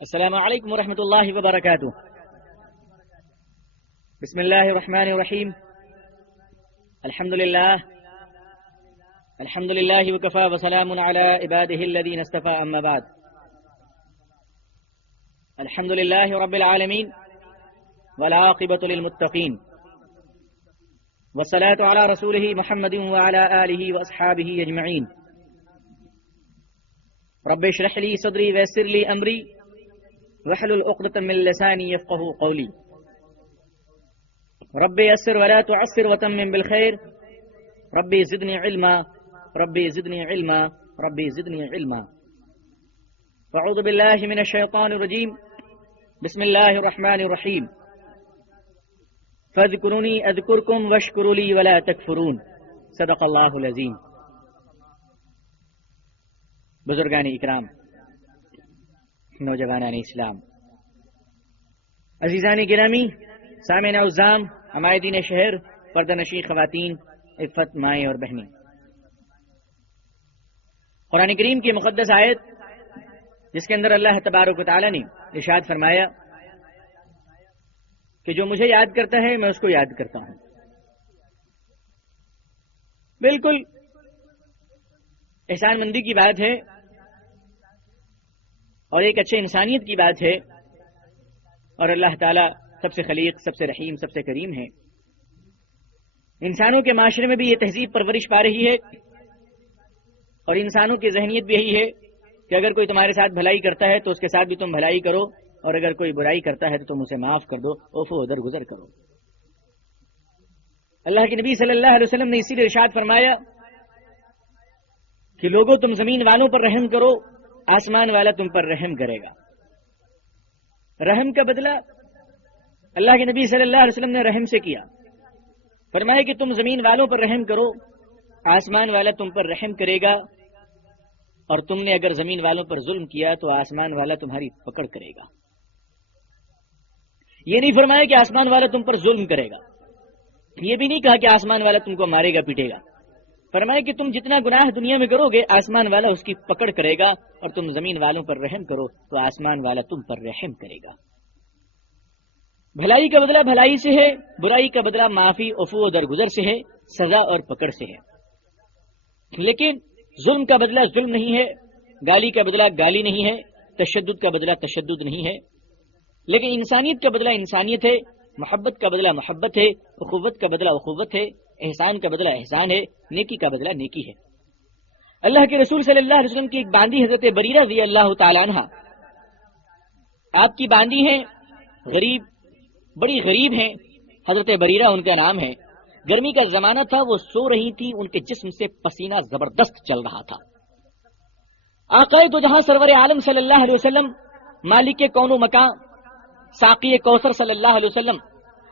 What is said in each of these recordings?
السلام علیکم ورحمۃ اللہ وبرکاتہ۔ بسم اللہ الرحمن الرحیم۔ الحمد للہ وکفى وسلام علی عباده الذین اصطفى، اما بعد۔ الحمد للہ رب العالمین والعاقبۃ للمتقین، والصلاة علی رسولہ محمد وعلی آلہ واصحابہ اجمعین۔ رب اشرح لی صدری ویسر لی امری واحلل عقدۃ من لسانی یفقهوا قولی۔ رب یسر ولا تعسر وتمم بالخیر، رب زدنی علما، رب زدنی علما، رب زدنی علما۔ اعوذ باللہ من الشیطان الرجیم، بسم اللہ الرحمن الرحیم۔ فاذکرونی اذکرکم واشکروا لی ولا تکفرون، صدق اللہ العظیم۔ بزرگان اکرام، نوجوانان اسلام، عزیزان گرامی، سامعین اعظام، عمائدین شہر، پردہ نشین خواتین، عفت مائیں اور بہنیں، قرآن کریم کی مقدس آیت جس کے اندر اللہ تبارک و تعالی نے ارشاد فرمایا کہ جو مجھے یاد کرتا ہے میں اس کو یاد کرتا ہوں، بالکل احسان مندی کی بات ہے اور ایک اچھے انسانیت کی بات ہے، اور اللہ تعالیٰ سب سے خلیق، سب سے رحیم، سب سے کریم ہے۔ انسانوں کے معاشرے میں بھی یہ تہذیب پرورش پا رہی ہے، اور انسانوں کی ذہنیت بھی یہی ہے کہ اگر کوئی تمہارے ساتھ بھلائی کرتا ہے تو اس کے ساتھ بھی تم بھلائی کرو، اور اگر کوئی برائی کرتا ہے تو تم اسے معاف کر دو، عفو ادھر گزر کرو۔ اللہ کے نبی صلی اللہ علیہ وسلم نے اسی لیے ارشاد فرمایا کہ لوگوں تم زمین والوں پر رحم کرو، آسمان والا تم پر رحم کرے گا۔ رحم کا بدلہ اللہ کے نبی صلی اللہ علیہ وسلم نے رحم سے کیا، فرمایا کہ تم زمین والوں پر رحم کرو، آسمان والا تم پر رحم کرے گا، اور تم نے اگر زمین والوں پر ظلم کیا تو آسمان والا تمہاری پکڑ کرے گا۔ یہ نہیں فرمایا کہ آسمان والا تم پر ظلم کرے گا، یہ بھی نہیں کہا کہ آسمان والا تم کو مارے گا پیٹے گا، فرمایا کہ تم جتنا گناہ دنیا میں کرو گے آسمان والا اس کی پکڑ کرے گا، اور تم زمین والوں پر رحم کرو تو آسمان والا تم پر رحم کرے گا۔ بھلائی کا بدلہ بھلائی سے ہے، برائی کا بدلہ معافی، عفو و درگزر سے ہے، سزا اور پکڑ سے ہے۔ لیکن ظلم کا بدلہ ظلم نہیں ہے، گالی کا بدلہ گالی نہیں ہے، تشدد کا بدلہ تشدد نہیں ہے، لیکن انسانیت کا بدلہ انسانیت ہے، محبت کا بدلہ محبت ہے، اخوت کا بدلہ اخوت ہے، احسان کا بدلہ احسان ہے، نیکی کا بدلہ نیکی ہے۔ اللہ کے رسول صلی اللہ علیہ وسلم کی ایک باندی حضرت بریرہ رضی اللہ تعالی عنہ، آپ کی باندی ہیں، غریب، بڑی غریب ہیں، حضرت بریرہ ان کا نام ہے۔ گرمی کا زمانہ تھا، وہ سو رہی تھی، ان کے جسم سے پسینہ زبردست چل رہا تھا۔ آقا تو جہاں سرور عالم صلی اللہ علیہ وسلم، مالک کون و مکان، ساقی کوثر صلی اللہ علیہ وسلم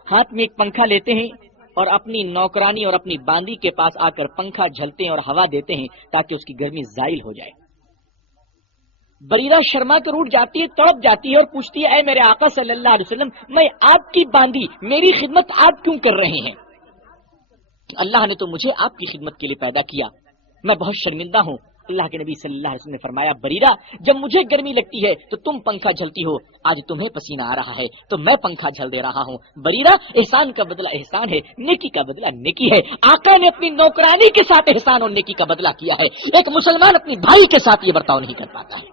ہاتھ میں ایک پنکھا لیتے ہیں اور اپنی نوکرانی اور اپنی باندی کے پاس آ کر پنکھا جھلتے ہیں اور ہوا دیتے ہیں تاکہ اس کی گرمی زائل ہو جائے۔ بریرہ شرما کر اٹھ جاتی ہے، تڑپ جاتی ہے اور پوچھتی ہے، اے میرے آقا صلی اللہ علیہ وسلم، میں آپ کی باندی، میری خدمت آپ کیوں کر رہے ہیں؟ اللہ نے تو مجھے آپ کی خدمت کے لیے پیدا کیا، میں بہت شرمندہ ہوں۔ اللہ کے نبی صلی اللہ علیہ وسلم نے فرمایا، بریرہ جب مجھے گرمی لگتی ہے تو تم پنکھا جھلتی ہو، آج تمہیں پسینہ آ رہا ہے تو میں پنکھا جھل دے رہا ہوں۔ بریرہ احسان کا بدلہ احسان ہے، نیکی کا بدلہ نیکی ہے۔ آقا نے اپنی نوکرانی کے ساتھ احسان اور نیکی کا بدلہ کیا ہے، ایک مسلمان اپنی بھائی کے ساتھ یہ برتاؤ نہیں کر پاتا ہے۔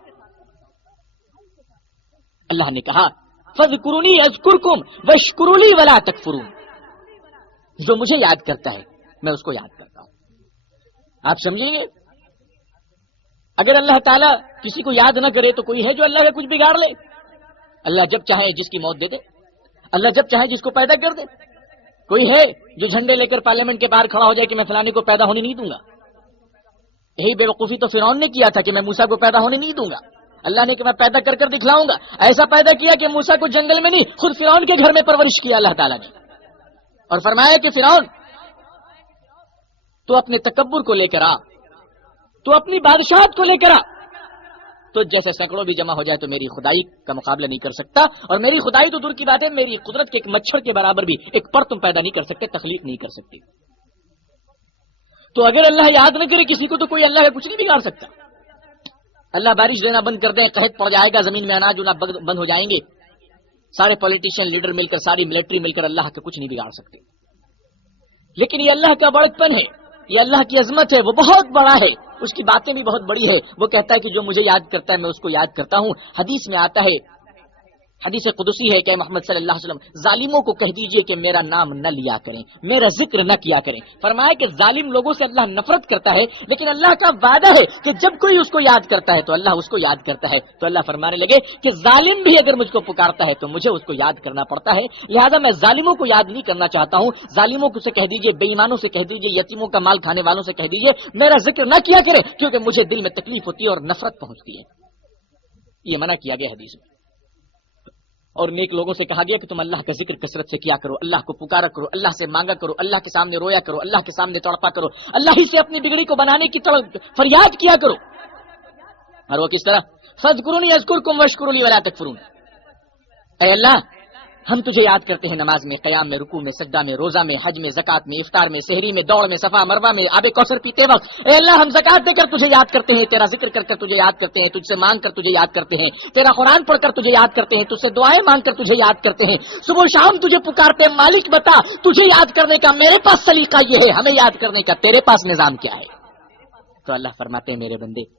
اللہ نے کہا، فاذکرونی اذکرکم واشکروا لی ولا تکفرون، جو مجھے یاد کرتا ہے میں اس کو یاد کرتا ہوں۔ آپ سمجھیں گے، اگر اللہ تعالیٰ کسی کو یاد نہ کرے تو کوئی ہے جو اللہ کا کچھ بگاڑ لے؟ اللہ جب چاہے جس کی موت دے دے، اللہ جب چاہے جس کو پیدا کر دے۔ کوئی ہے جو جھنڈے لے کر پارلیمنٹ کے باہر کھڑا ہو جائے کہ میں فلانے کو پیدا ہونے نہیں دوں گا؟ یہی بے وقوفی تو فرعون نے کیا تھا کہ میں موسیٰ کو پیدا ہونے نہیں دوں گا۔ اللہ نے کہ میں پیدا کر کر دکھلاؤں گا، ایسا پیدا کیا کہ موسیٰ کو جنگل میں نہیں، خود فرعون کے گھر میں پرورش کیا اللہ تعالیٰ نے، اور فرمایا کہ فرعون تو اپنے تکبر کو لے کر آ، تو اپنی بادشاہت کو لے کر آ، تو جیسے سینکڑوں بھی جمع ہو جائے تو میری خدائی کا مقابلہ نہیں کر سکتا، اور میری خدائی تو دور کی بات ہے، میری قدرت کے ایک مچھر کے برابر بھی ایک پر تم پیدا نہیں کر سکتے، تخلیق نہیں کر سکتے۔ تو اگر اللہ یاد نہ کرے کسی کو تو کوئی اللہ کا کچھ نہیں بگاڑ سکتا۔ اللہ بارش دینا بند کر دیں، قحط پڑ جائے گا، زمین میں اناج ہونا بند ہو جائیں گے، سارے پولیٹیشین لیڈر مل کر، ساری ملٹری مل کر اللہ کا کچھ نہیں بگاڑ سکتے۔ لیکن یہ اللہ کا بڑکپن ہے، یہ اللہ کی عظمت ہے، وہ بہت بڑا ہے، اس کی باتیں بھی بہت بڑی ہے۔ وہ کہتا ہے کہ جو مجھے یاد کرتا ہے میں اس کو یاد کرتا ہوں۔ حدیث میں آتا ہے، حدیث قدسی ہے کہ محمد صلی اللہ علیہ وسلم ظالموں کو کہہ دیجئے کہ میرا نام نہ لیا کریں، میرا ذکر نہ کیا کریں۔ فرمایا کہ ظالم لوگوں سے اللہ نفرت کرتا ہے، لیکن اللہ کا وعدہ ہے کہ جب کوئی اس کو یاد کرتا ہے تو اللہ اس کو یاد کرتا ہے۔ تو اللہ فرمانے لگے کہ ظالم بھی اگر مجھ کو پکارتا ہے تو مجھے اس کو یاد کرنا پڑتا ہے، لہذا میں ظالموں کو یاد نہیں کرنا چاہتا ہوں۔ ظالموں کو سے کہہ دیجئے، بے ایمانوں سے کہہ دیجئے، یتیموں کا مال کھانے والوں سے کہہ دیجئے میرا ذکر نہ کیا کرے، کیونکہ مجھے دل میں تکلیف ہوتی ہے اور نفرت پہنچتی ہے۔ یہ منع کیا گیا حدیث میں۔ اور نیک لوگوں سے کہا گیا کہ تم اللہ کا ذکر کثرت سے کیا کرو، اللہ کو پکارا کرو، اللہ سے مانگا کرو، اللہ کے سامنے رویا کرو، اللہ کے سامنے تڑپا کرو، اللہ ہی سے اپنی بگڑی کو بنانے کی فریاد کیا کرو۔ اور وہ کس طرح؟ فاذکرونی اذکرکم واشکروا لی ولا تکفرون۔ اے اللہ، ہم تجھے یاد کرتے ہیں نماز میں، قیام میں، رکوع میں، سجدہ میں، روزہ میں، حج میں، زکات میں، افطار میں، سحری میں، دوڑ میں، صفا مروہ میں، آب کوثر پیتے وقت۔ اے اللہ، ہم زکات دے کر تجھے یاد کرتے ہیں، تیرا ذکر کر کر تجھے یاد کرتے ہیں، تجھ سے مانگ کر تجھے یاد کرتے ہیں، تیرا قرآن پڑھ کر تجھے یاد کرتے ہیں، تجھ سے دعائیں مانگ کر تجھے یاد کرتے ہیں، صبح و شام تجھے پکارتے ہیں۔ مالک بتا، تجھے یاد کرنے کا میرے پاس سلیقہ یہ ہے، ہمیں یاد کرنے کا تیرے پاس نظام کیا ہے؟ تو اللہ فرماتے ہیں میرے بندے،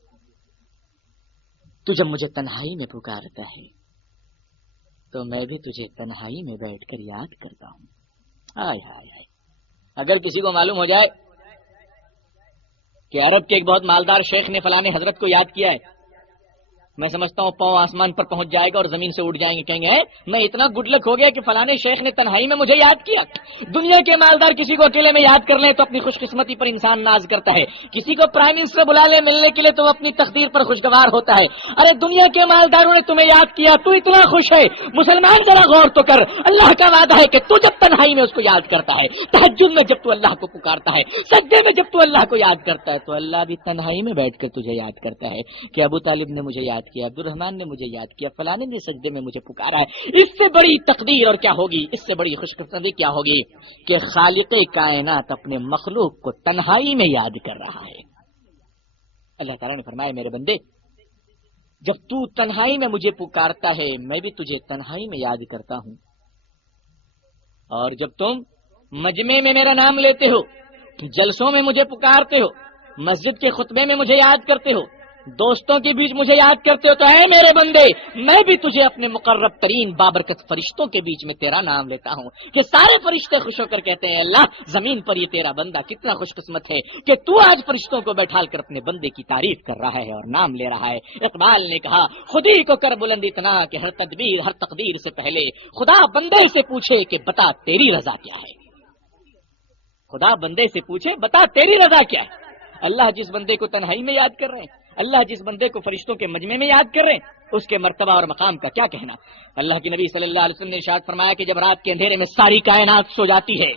تو جب مجھے تنہائی میں پکارتا ہے تو میں بھی تجھے تنہائی میں بیٹھ کر یاد کرتا ہوں۔ ہائے ہائے ہائے، اگر کسی کو معلوم ہو جائے کہ عرب کے ایک بہت مالدار شیخ نے فلاں حضرت کو یاد کیا ہے، میں سمجھتا ہوں پاؤں آسمان پر پہنچ جائے گا اور زمین سے اٹھ جائیں گے، کہیں گے میں اتنا گڈ لک ہو گیا کہ فلاں شیخ نے تنہائی میں مجھے یاد کیا۔ دنیا کے مالدار کسی کو اکیلے میں یاد کر لیں تو اپنی خوش قسمتی پر انسان ناز کرتا ہے، کسی کو پرائم منسٹر بلا لے ملنے کے لیے تو وہ اپنی تقدیر پر خوشگوار ہوتا ہے۔ ارے دنیا کے مالداروں نے تمہیں یاد کیا، تو اتنا خوش ہے؟ مسلمان ذرا غور تو کر، اللہ کا وعدہ ہے کہ تو جب تنہائی میں اس کو یاد کرتا ہے، تہجد میں جب تو اللہ کو پکارتا ہے، سجدے میں جب تو اللہ کو یاد کرتا ہے، تو اللہ بھی تنہائی میں بیٹھ کر تجھے یاد کرتا ہے کہ ابو طالب نے مجھے یاد کیا، عبد الرحمان نے مجھے یاد کیا، فلانے نے سجدے میں مجھے پکارا ہے۔ اس سے بڑی تقدیر اور کیا ہوگی، اس سے بڑی خوش قسمتی کیا ہوگی کہ خالق کائنات اپنے مخلوق کو تنہائی میں یاد کر رہا ہے۔ اللہ تعالیٰ نے فرمایا میرے بندے، جب تو تنہائی میں مجھے پکارتا ہے میں بھی تجھے تنہائی میں یاد کرتا ہوں، اور جب تم مجمع میں میرا نام لیتے ہو، جلسوں میں مجھے پکارتے ہو، مسجد کے خطبے میں مجھے یاد کرتے ہو، دوستوں کے بیچ مجھے یاد کرتے ہو، تو اے میرے بندے، میں بھی تجھے اپنے مقرب ترین بابرکت فرشتوں کے بیچ میں تیرا نام لیتا ہوں کہ سارے فرشتے خوش ہو کر کہتے ہیں اللہ زمین پر یہ تیرا بندہ کتنا خوش قسمت ہے کہ تو آج فرشتوں کو بیٹھال کر اپنے بندے کی تعریف کر رہا ہے اور نام لے رہا ہے۔ اقبال نے کہا خودی کو کر بلند اتنا کہ ہر تدبیر ہر تقدیر سے پہلے خدا بندے سے پوچھے کہ بتا تیری رضا کیا ہے۔ خدا بندے سے پوچھے بتا تیری رضا کیا ہے۔ اللہ جس بندے کو تنہائی میں یاد کر رہے ہیں، اللہ جس بندے کو فرشتوں کے مجمع میں یاد کر رہے ہیں، اس کے مرتبہ اور مقام کا کیا کہنا۔ اللہ کے نبی صلی اللہ علیہ وسلم نے ارشاد فرمایا کہ جب رات کے اندھیرے میں ساری کائنات سو جاتی ہے،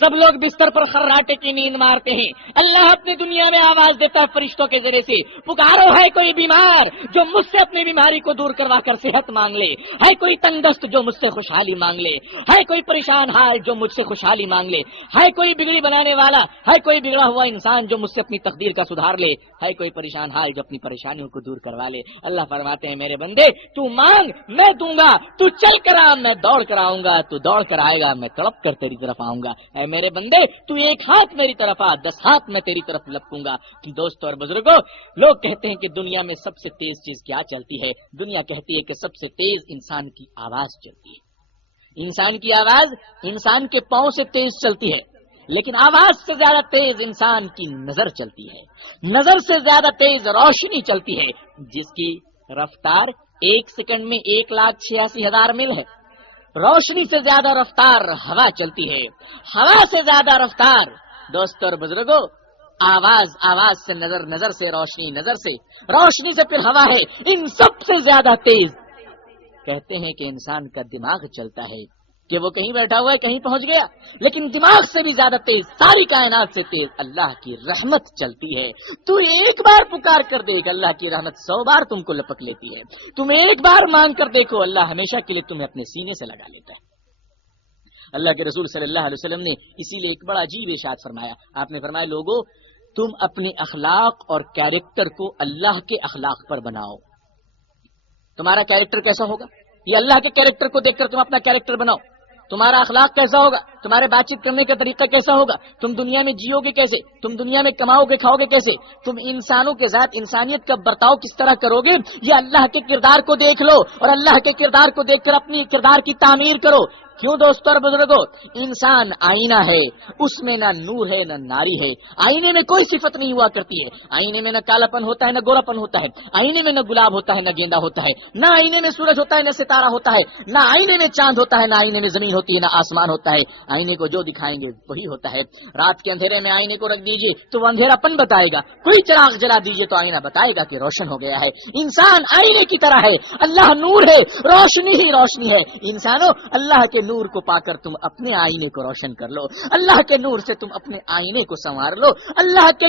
سب لوگ بستر پر خراٹے کی نیند مارتے ہیں، اللہ اپنی دنیا میں آواز دیتا ہے فرشتوں کے ذریعے سے، پکارو ہے کوئی بیمار جو مجھ سے اپنی بیماری کو دور کروا کر صحت مانگ لے، ہے کوئی تندرست جو مجھ سے خوشحالی مانگ لے، ہے کوئی پریشان حال جو مجھ سے خوشحالی مانگ لے، ہے کوئی بگڑی بنانے والا، ہے کوئی بگڑا ہوا انسان جو مجھ سے اپنی تقدیر کا سدھار لے، ہے کوئی پریشان حال جو اپنی پریشانیوں کو دور کروا لے۔ اللہ فرماتے ہیں میرے بندے تو مانگ میں دوں گا، تو چل کر آ میں دوڑ کر آؤں گا، تو دوڑ کر آئے گا میں تڑپ کر تیری طرف آؤں گا۔ اے میرے بندے تو ایک ہاتھ میری طرف آ، 10 ہاتھ میں تیری طرف لپکوں گا۔ دوستو اور بزرگوں، لوگ کہتے ہیں کہ دنیا میں سب سے تیز چیز کیا چلتی ہے؟ دنیا کہتی ہے کہ سب سے تیز انسان کی آواز چلتی ہے۔ انسان کی آواز انسان کے پاؤں سے تیز چلتی ہے، لیکن آواز سے زیادہ تیز انسان کی نظر چلتی ہے، نظر سے زیادہ تیز روشنی چلتی ہے، جس کی رفتار 1 سیکنڈ میں 1,86,000 میل ہے۔ روشنی سے زیادہ رفتار ہوا چلتی ہے، ہوا سے زیادہ رفتار دوستو اور بزرگوں آواز سے نظر، نظر سے روشنی، نظر سے روشنی سے پھر ہوا ہے۔ ان سب سے زیادہ تیز کہتے ہیں کہ انسان کا دماغ چلتا ہے کہ وہ کہیں بیٹھا ہوا ہے کہیں پہنچ گیا، لیکن دماغ سے بھی زیادہ تیز، ساری کائنات سے تیز اللہ کی رحمت چلتی ہے۔ تو ایک بار پکار کر دیکھ، اللہ کی رحمت 100 بار تم کو لپک لیتی ہے۔ تم ایک بار مانگ کر دیکھو، اللہ ہمیشہ کے لیے تمہیں اپنے سینے سے لگا لیتا ہے۔ اللہ کے رسول صلی اللہ علیہ وسلم نے اسی لیے ایک بڑا عجیب ارشاد فرمایا۔ آپ نے فرمایا لوگوں تم اپنے اخلاق اور کیریکٹر کو اللہ کے اخلاق پر بناؤ. تمہارا کیریکٹر کیسا ہوگا؟ یہ اللہ کے کیریکٹر کو دیکھ کر تم اپنا کیریکٹر بناؤ. تمہارا اخلاق کیسا ہوگا؟ تمہارے بات چیت کرنے کا طریقہ کیسا ہوگا؟ تم دنیا میں جیو گے کیسے؟ تم دنیا میں کماؤ گے کھاؤ گے کیسے؟ تم انسانوں کے ذات انسانیت کا برتاؤ کس طرح کرو گے؟ یہ اللہ کے کردار کو دیکھ لو اور اللہ کے کردار کو دیکھ کر اپنی کردار کی تعمیر کرو. کیوں دوستو اور بزرگوں؟ انسان آئینہ ہے، اس میں نہ نور ہے نہ ناری ہے. آئینے میں کوئی صفت نہیں ہوا کرتی ہے. آئینے میں نہ کالا پن ہوتا ہے نہ گورا پن ہوتا ہے. آئینے میں نہ گلاب ہوتا ہے نہ گیندا ہوتا ہے. نہ آئینے میں سورج ہوتا ہے نہ ستارہ ہوتا ہے. نہ آئینے میں چاند ہوتا ہے نہ آئینے میں زمین ہوتی ہے نہ آسمان ہوتا ہے. آئینے کو جو دکھائیں گے وہی ہوتا ہے. رات کے اندھیرے میں آئینے کو رکھ دیجیے تو وہ اندھیرا پن بتائے گا. کوئی چراغ جلا دیجیے تو آئینہ بتائے گا کہ روشن ہو گیا ہے. انسان آئینے کی طرح ہے. اللہ نور ہے، روشنی ہی روشنی ہے. انسانوں، اللہ کے نور کو پا کر تم اپنے آئینے کو روشن کر لو. اللہ کے نور سے تم اپنے آئینے کو سنوار لو. اللہ کے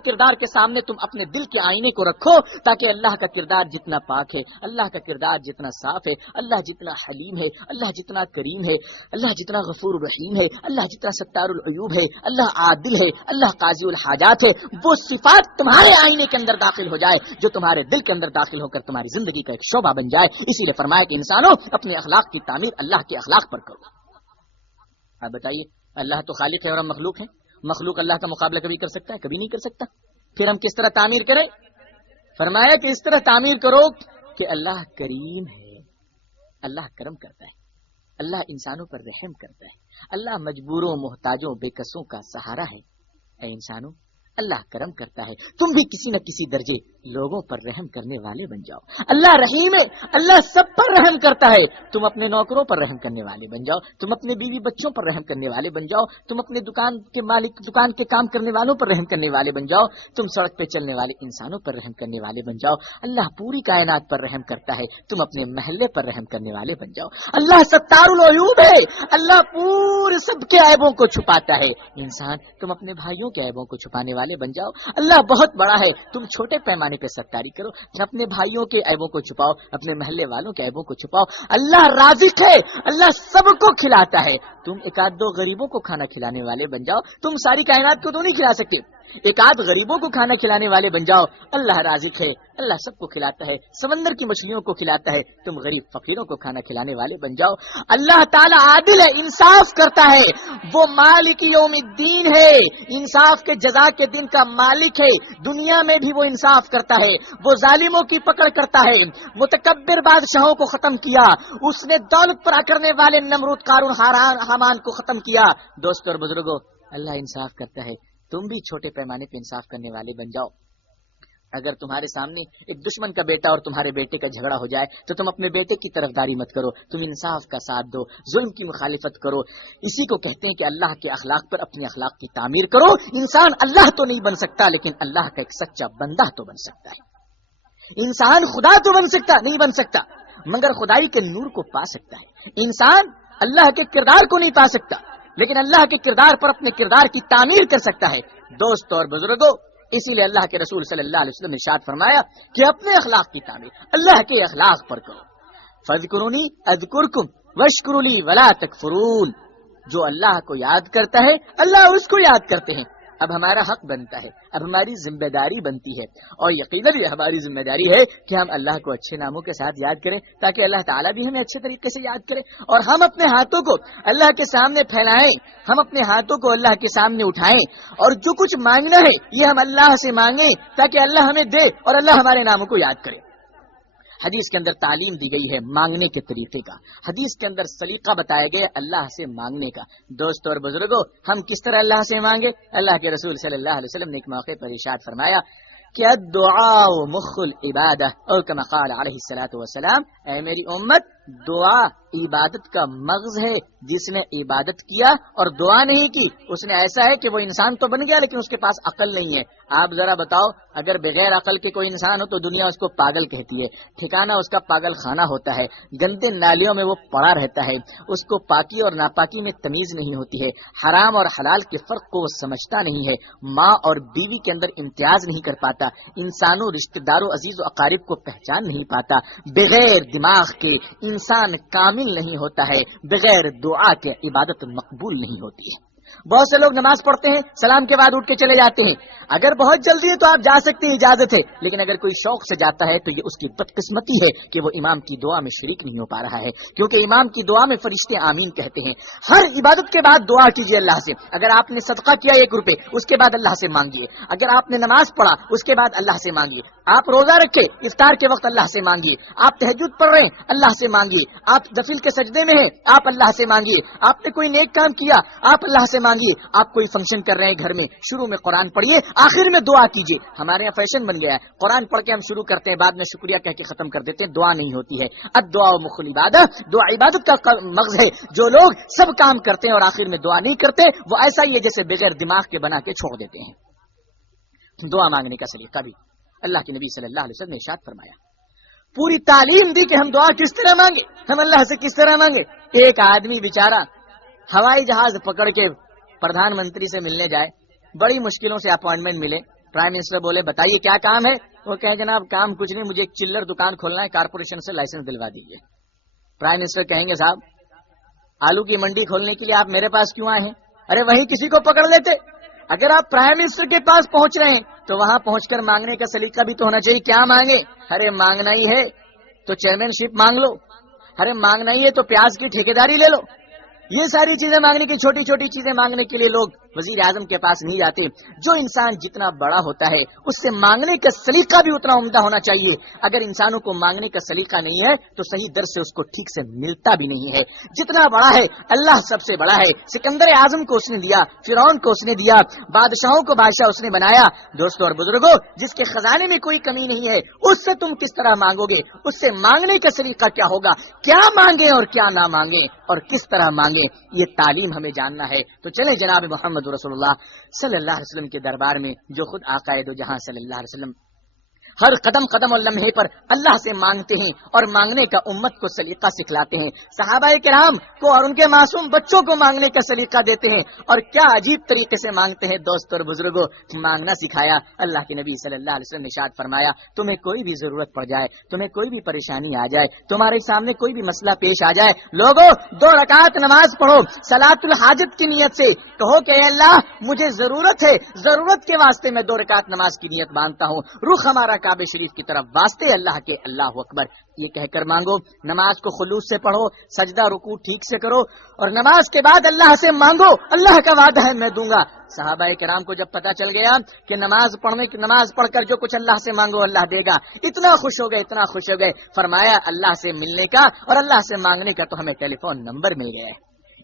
کردار کے سامنے تم اپنے دل کے آئینے کو رکھو تاکہ اللہ کا کردار جتنا پاک ہے، اللہ کا کردار جتنا صاف ہے، اللہ جتنا حلیم ہے، اللہ جتنا کریم ہے، اللہ جتنا غفور الرحیم ہے، اللہ جتنا ستار العیوب ہے، اللہ عادل ہے، اللہ قاضی الحاجات ہے، وہ صفات تمہارے آئینے کے اندر داخل ہو جائے جو تمہارے دل کے اندر داخل ہو کر تمہاری زندگی کا ایک شعبہ بن جائے. اسی لیے فرمایا کہ انسانوں، اپنے اخلاق کی تعمیر اللہ کے اخلاق پر کرو. آپ بتائیے، اللہ تو خالق ہے اور ہم مخلوق ہیں. مخلوق اللہ کا مقابلہ کبھی کر سکتا ہے؟ کبھی نہیں کر سکتا. پھر ہم کس طرح تعمیر کریں؟ فرمایا کہ اس طرح تعمیر کرو کہ اللہ کریم ہے، اللہ کرم کرتا ہے، اللہ انسانوں پر رحم کرتا ہے، اللہ مجبوروں محتاجوں بے کسوں کا سہارا ہے. اے انسانوں، اللہ کرم کرتا ہے، تم بھی کسی نہ کسی درجے لوگوں پر رحم کرنے والے بن جاؤ. اللہ رحیم ہے، اللہ سب پر رحم کرتا ہے. تم اپنے نوکروں پر رحم کرنے والے بن جاؤ، تم اپنے بیوی بچوں پر رحم کرنے والے بن جاؤ، تم اپنے دکان کے مالک، دکان کے کام کرنے والوں پر رحم کرنے والے بن جاؤ، تم سڑک پہ چلنے والے انسانوں پر رحم کرنے والے بن جاؤ. اللہ پوری کائنات پر رحم کرتا ہے، تم اپنے محلے پر رحم کرنے والے بن جاؤ. اللہ ستار العیوب ہے، اللہ پورے سب کے عیبوں کو چھپاتا ہے. انسان، تم اپنے بھائیوں کے عیبوں کو چھپانے والے بن جاؤ. اللہ بہت بڑا ہے، تم چھوٹے پیمانے پہ ستاری کرو، اپنے بھائیوں کے عیبوں کو چھپاؤ، اپنے محلے والوں کے عیبوں کو چھپاؤ. اللہ رازق ہے، اللہ سب کو کھلاتا ہے. تم ایک آدھ دو غریبوں کو کھانا کھلانے والے بن جاؤ. تم ساری کائنات کو تو نہیں کھلا سکتے، ایک آدھ غریبوں کو کھانا کھلانے والے بن جاؤ. اللہ رازق ہے، اللہ سب کو کھلاتا ہے، سمندر کی مچھلیوں کو کھلاتا ہے. تم غریب فقیروں کو کھانا کھلانے والے بن جاؤ. اللہ تعالی عادل ہے، انصاف کرتا ہے، وہ مالک یوم الدین ہے، انصاف کے جزا کے دن کا مالک ہے. دنیا میں بھی وہ انصاف کرتا ہے، وہ ظالموں کی پکڑ کرتا ہے. متکبر بادشاہوں کو ختم کیا، اس نے دولت پر کرنے والے نمرود، قارون، حامان کو ختم کیا. دوستو اور بزرگوں، اللہ انصاف کرتا ہے، تم بھی چھوٹے پیمانے پہ انصاف کرنے والے بن جاؤ. اگر تمہارے سامنے ایک دشمن کا بیٹا اور تمہارے بیٹے کا جھگڑا ہو جائے تو تم اپنے بیٹے کی طرفداری مت کرو، تم انصاف کا ساتھ دو، ظلم کی مخالفت کرو. اسی کو کہتے ہیں کہ اللہ کے اخلاق پر اپنے اخلاق کی تعمیر کرو. انسان اللہ تو نہیں بن سکتا، لیکن اللہ کا ایک سچا بندہ تو بن سکتا ہے. انسان خدا تو بن سکتا نہیں، بن سکتا، مگر خدائی کے نور کو پا سکتا ہے. انسان اللہ کے کردار کو نہیں پا سکتا، لیکن اللہ کے کردار پر اپنے کردار کی تعمیر کر سکتا ہے. دوستو اور بزرگوں، اسی لیے اللہ کے رسول صلی اللہ علیہ وسلم نے ارشاد فرمایا کہ اپنے اخلاق کی تعمیر اللہ کے اخلاق پر کرو. فاذکرونی اذکرکم واشکروا لی ولا تکفرون. جو اللہ کو یاد کرتا ہے، اللہ اس کو یاد کرتے ہیں. اب ہمارا حق بنتا ہے، اب ہماری ذمہ داری بنتی ہے، اور یقیناً یہ ہماری ذمہ داری ہے کہ ہم اللہ کو اچھے ناموں کے ساتھ یاد کریں تاکہ اللہ تعالیٰ بھی ہمیں اچھے طریقے سے یاد کرے. اور ہم اپنے ہاتھوں کو اللہ کے سامنے پھیلائیں، ہم اپنے ہاتھوں کو اللہ کے سامنے اٹھائیں، اور جو کچھ مانگنا ہے یہ ہم اللہ سے مانگیں تاکہ اللہ ہمیں دے اور اللہ ہمارے ناموں کو یاد کرے. حدیث کے اندر تعلیم دی گئی ہے مانگنے کے طریقے کا، حدیث کے اندر سلیقہ بتایا گیا اللہ سے مانگنے کا. دوستو اور بزرگوں، ہم کس طرح اللہ سے مانگے؟ اللہ کے رسول صلی اللہ علیہ وسلم نے ایک موقع پر ارشاد فرمایا کہ الدعاء مخ العبادہ، اور کما قال علیہ الصلوۃ والسلام، اے میری امت، دعا عبادت کا مغز ہے. جس نے عبادت کیا اور دعا نہیں کی، اس نے ایسا ہے کہ وہ انسان تو بن گیا لیکن اس کے پاس عقل نہیں ہے. آپ ذرا بتاؤ، اگر بغیر عقل کے کوئی انسان ہو تو دنیا اس کو پاگل کہتی ہے، ٹھکانہ اس کا پاگل خانہ ہوتا ہے، گندے نالیوں میں وہ پڑا رہتا ہے، اس کو پاکی اور ناپاکی میں تمیز نہیں ہوتی ہے، حرام اور حلال کے فرق کو وہ سمجھتا نہیں ہے، ماں اور بیوی کے اندر امتیاز نہیں کر پاتا، انسانوں، رشتہ داروں، عزیز و اقارب کو پہچان نہیں پاتا. بغیر دماغ کے انسان کامل نہیں ہوتا ہے، بغیر دعا کے عبادت مقبول نہیں ہوتی ہے. بہت سے لوگ نماز پڑھتے ہیں، سلام کے بعد اٹھ کے چلے جاتے ہیں. اگر بہت جلدی ہے تو آپ جا سکتے ہیں، اجازت ہے، لیکن اگر کوئی شوق سے جاتا ہے تو یہ اس کی بدقسمتی ہے کہ وہ امام کی دعا میں شریک نہیں ہو پا رہا ہے، کیونکہ امام کی دعا میں فرشتے آمین کہتے ہیں. ہر عبادت کے بعد دعا کیجیے اللہ سے. اگر آپ نے صدقہ کیا 1 روپے، اس کے بعد اللہ سے مانگیے. اگر آپ نے نماز پڑھا، اس کے بعد اللہ سے مانگیے. آپ روزہ رکھے، افطار کے وقت اللہ سے مانگیے. آپ تہجد پڑھ رہے ہیں، اللہ سے مانگیے. آپ دفل کے سجدے میں ہیں، آپ اللہ سے مانگیے. آپ نے کوئی نیک کام کیا، آپ اللہ سے مانگیے. آپ کوئی فنکشن کر رہے ہیں گھر میں، شروع میں قرآن پڑھیے، آخر میں دعا کیجیے. ہمارے یہاں فیشن بن گیا ہے، قرآن پڑھ کے ہم شروع کرتے ہیں، بعد میں شکریہ کہہ کے ختم کر دیتے ہیں، دعا نہیں ہوتی ہے. الدعاء مخ العبادہ، دعا عبادت کا مغز ہے. جو لوگ سب کام کرتے ہیں اور آخر میں دعا نہیں کرتے، وہ ایسا ہی ہے جیسے بغیر دماغ کے بنا کے چھوڑ دیتے ہیں. دعا مانگنے کا سلیقہ بھی اللہ کے نبی صلی اللہ علیہ وسلم نے ارشاد فرمایا. پوری تعلیم دی کہ ہم دعا کس طرح مانگے، ہم اللہ سے کس طرح مانگے. ایک آدمی بیچارہ ہوائی جہاز پکڑ کے پردھان منتری سے ملنے جائے، بڑی مشکلوں سے اپوائنٹمنٹ ملے. پرائم منسٹر بولے بتائیے کیا کام ہے. وہ کہے جناب کام کچھ نہیں، مجھے ایک چلر دکان کھولنا ہے، کارپوریشن سے لائسنس دلوا دیجیے. پرائم منسٹر کہیں گے صاحب آلو کی منڈی کھولنے کے لیے آپ میرے پاس کیوں آئے ہیں؟ ارے وہیں کسی کو پکڑ لیتے. اگر آپ پرائم منسٹر کے پاس پہنچ رہے ہیں تو وہاں پہنچ کر مانگنے کا سلیقہ بھی تو ہونا چاہیے. کیا مانگے؟ ارے مانگنا ہی ہے تو چیئرمین شپ مانگ لو. ارے مانگنا ہی ہے تو پیاز کی ٹھیکیداری لے لو. یہ ساری چیزیں مانگنے کی، چھوٹی چھوٹی چیزیں مانگنے کے لیے لوگ وزیر اعظم کے پاس نہیں جاتے. جو انسان جتنا بڑا ہوتا ہے اس سے مانگنے کا سلیقہ بھی اتنا عمدہ ہونا چاہیے. اگر انسانوں کو مانگنے کا سلیقہ نہیں ہے تو صحیح در سے اس کو ٹھیک سے ملتا بھی نہیں ہے. جتنا بڑا ہے اللہ سب سے بڑا ہے. سکندر اعظم کو اس نے دیا، فرعون کو اس نے دیا، بادشاہوں کو بادشاہ اس نے بنایا. دوستو اور بزرگوں، جس کے خزانے میں کوئی کمی نہیں ہے اس سے تم کس طرح مانگو گے؟ اس سے مانگنے کا سلیقہ کیا ہوگا؟ کیا مانگے اور کیا نہ مانگے اور کس طرح مانگے، یہ تعلیم ہمیں جاننا ہے. تو چلیں جناب محمد رسول اللہ صلی اللہ علیہ وسلم کے دربار میں، جو خود آقا دو جہاں صلی اللہ علیہ وسلم ہر قدم قدم اور لمحے پر اللہ سے مانگتے ہیں اور مانگنے کا امت کو سلیقہ سکھلاتے ہیں. صحابہ کرام کو اور ان کے معصوم بچوں کو مانگنے کا سلیقہ دیتے ہیں، اور کیا عجیب طریقے سے مانگتے ہیں. دوست اور بزرگوں، مانگنا سکھایا. اللہ کے نبی صلی اللہ علیہ وسلم نے ارشاد فرمایا تمہیں کوئی بھی ضرورت پڑ جائے، تمہیں کوئی بھی پریشانی آ جائے، تمہارے سامنے کوئی بھی مسئلہ پیش آ جائے، لوگوں 2 رکعت نماز پڑھو صلاۃ الحاجت کی نیت سے. کہو کہ اے اللہ مجھے ضرورت ہے، ضرورت کے واسطے میں 2 رکعت نماز کی نیت باندھتا ہوں، رخ ہمارا کعبہ شریف کی طرف واسطے اللہ کے، اللہ اکبر یہ کہہ کر مانگو. نماز کو خلوص سے پڑھو، سجدہ رکوع ٹھیک سے کرو، اور نماز کے بعد اللہ سے مانگو. اللہ کا وعدہ ہے میں دوں گا. صحابہ کرام کو جب پتا چل گیا کہ نماز پڑھ کر جو کچھ اللہ سے مانگو اللہ دے گا، اتنا خوش ہو گئے، اتنا خوش ہو گئے. فرمایا اللہ سے ملنے کا اور اللہ سے مانگنے کا تو ہمیں ٹیلی فون نمبر مل گیا ہے.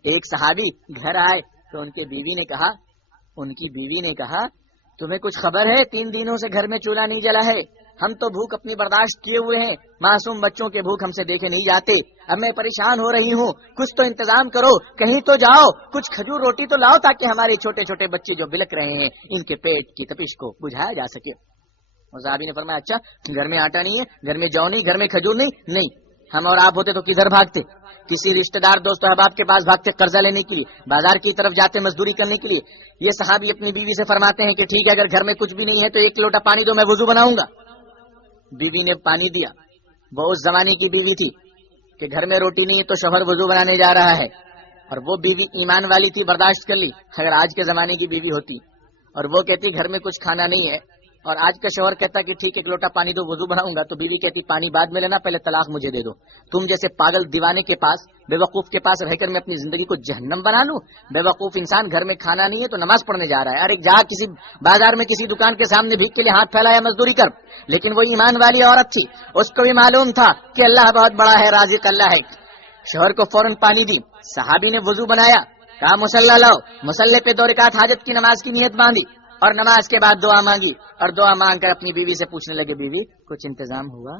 ایک صحابی گھر آئے تو ان کی بیوی نے کہا تمہیں کچھ خبر ہے 3 دنوں سے گھر میں چولہا نہیں جلا ہے، ہم تو بھوک اپنی برداشت کیے ہوئے ہیں، معصوم بچوں کے بھوک ہم سے دیکھے نہیں جاتے، اب میں پریشان ہو رہی ہوں، کچھ تو انتظام کرو، کہیں تو جاؤ، کچھ کھجور روٹی تو لاؤ تاکہ ہمارے چھوٹے چھوٹے بچے جو بلک رہے ہیں ان کے پیٹ کی تپش کو بجھایا جا سکے. اور صحابی نے فرمایا اچھا گھر میں آٹا نہیں ہے، گھر میں جو نہیں، گھر میں کھجور نہیں. ہم اور آپ ہوتے تو کدھر بھاگتے؟ کسی رشتہ دار دوست احباب کے پاس بھاگتے قرضہ لینے کے لیے، بازار کی طرف جاتے مزدوری کرنے کے لیے. یہ صحابی اپنی بیوی سے فرماتے ہیں کہ ٹھیک ہے اگر گھر میں کچھ بھی نہیں ہے تو 1 لوٹا پانی دو میں وضو بناؤں گا. بیوی نے پانی دیا. وہ اس زمانے کی بیوی تھی کہ گھر میں روٹی نہیں ہے تو شوہر وضو بنانے جا رہا ہے، اور وہ بیوی ایمان والی تھی، برداشت کر لی. اگر آج کے زمانے کی بیوی ہوتی اور وہ کہتی گھر میں کچھ کھانا نہیں ہے، اور آج کا شوہر کہتا کہ ٹھیک 1 لوٹا پانی دو وضو بناؤں گا، تو بیوی کہتی پانی بعد میں لینا، پہلے طلاق مجھے دے دو. تم جیسے پاگل دیوانے کے پاس، بے وقوف کے پاس رہ کر میں اپنی زندگی کو جہنم بنا لوں؟ بے وقوف انسان گھر میں کھانا نہیں ہے تو نماز پڑھنے جا رہا ہے. ارے جا کسی بازار میں کسی دکان کے سامنے بھیک کے لیے ہاتھ پھیلایا مزدوری کر. لیکن وہ ایمان والی عورت تھی، اس کو بھی معلوم تھا کہ اللہ بہت بڑا ہے، رازق اللہ ہے. شوہر کو فوراً پانی دی. صحابی نے وضو بنایا، کہا مصلی لاؤ، مصلی پہ 2 رکعت حاجت کی نماز کی نیت باندھی، اور نماز کے بعد دعا مانگی، اور دعا مانگ کر اپنی بیوی سے پوچھنے لگے بیوی کچھ انتظام ہوا؟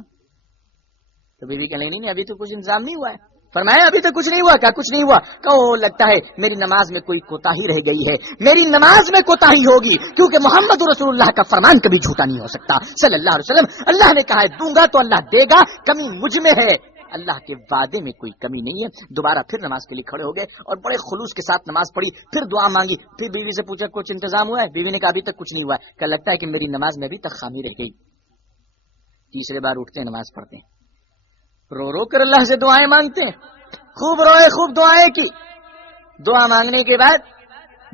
تو بیوی کہنے نہیں ابھی تو کچھ انتظام نہیں ہوا ہے. فرمایا ابھی تو کچھ نہیں ہوا. کیا کچھ نہیں ہوا؟ کہو لگتا ہے میری نماز میں کوئی کوتاہی رہ گئی ہے. میری نماز میں کوتاہی ہوگی کیونکہ محمد رسول اللہ کا فرمان کبھی جھوٹا نہیں ہو سکتا صلی اللہ علیہ وسلم. اللہ نے کہا ہے دوں گا تو اللہ دے گا، کمی مجھ میں ہے، اللہ کے وعدے میں کوئی کمی نہیں ہے. دوبارہ پھر نماز کے لیے کھڑے ہو گئے اور بڑے خلوص کے ساتھ نماز پڑھی، پھر دعا مانگی. پھر بیوی سے پوچھا کچھ انتظام ہوا ہے؟ بیوی نے کہا ابھی تک کچھ نہیں ہوا ہے. کیا لگتا ہے کہ میری نماز میں ابھی تک خامی رہ گئی. تیسرے بار اٹھتے ہیں، نماز پڑھتے ہیں، رو رو کر اللہ سے دعائیں مانگتے ہیں. خوب روئے، خوب دعائیں کی. دعا مانگنے کے بعد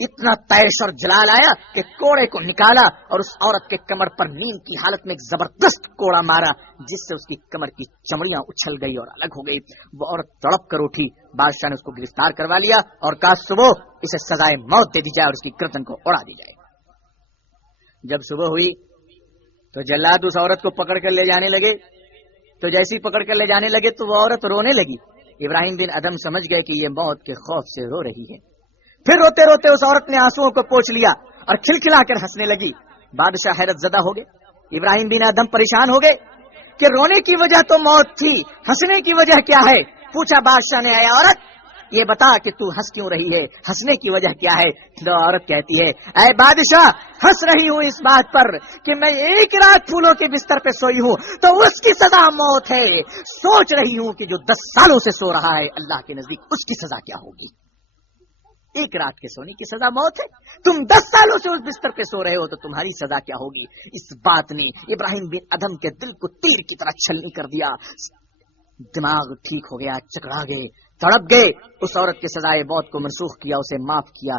اتنا تیش اور جلال آیا کہ کوڑے کو نکالا اور اس عورت کے کمر پر نیند کی حالت میں ایک زبردست کوڑا مارا، جس سے اس کی کمر کی چمڑیاں اچھل گئی اور الگ ہو گئی۔ وہ عورت تڑپ کر اٹھی، بادشاہ نے اس کو گرفتار کروا لیا اور کہا صبح اسے سزائے موت دے دی جائے اور اس کی گردن کو اڑا دی جائے۔ جب صبح ہوئی تو جلاد اس عورت کو پکڑ کر لے جانے لگے، تو جیسی پکڑ کر لے جانے لگے تو وہ عورت رونے لگی۔ ابراہیم بن ادم سمجھ گئے کہ یہ موت کے خوف سے رو رہی ہے۔ پھر روتے روتے اس عورت نے آنسوؤں کو پوچھ لیا اور کھلکھلا کر ہنسنے لگی۔ بادشاہ حیرت زدہ ہو گئے، ابراہیم بن ادم پریشان ہو گئے کہ رونے کی وجہ تو موت تھی، ہنسنے کی وجہ کیا ہے؟ پوچھا بادشاہ نے، اے عورت یہ بتا کہ تو ہنس کیوں رہی ہے، ہنسنے کی وجہ کیا ہے؟ تو عورت کہتی ہے، اے بادشاہ ہنس رہی ہوں اس بات پر کہ میں ایک رات پھولوں کے بستر پہ سوئی ہوں تو اس کی سزا موت ہے۔ سوچ رہی ہوں کہ جو 10 سالوں سے سو رہا ہے اللہ کے نزدیک اس کی سزا کیا ہوگی۔ ایک رات کے سونے کی سزا موت ہے، تم 10 سالوں سے اس بستر پہ سو رہے ہو تو تمہاری سزا کیا ہوگی۔ اس بات نے ابراہیم بن ادم کے دل کو تیر کی طرح چھلنی کر دیا، دماغ ٹھیک ہو گیا، چکرا گئے، تڑپ گئے، اس عورت کی سزائے موت کو منسوخ کیا، اسے معاف کیا،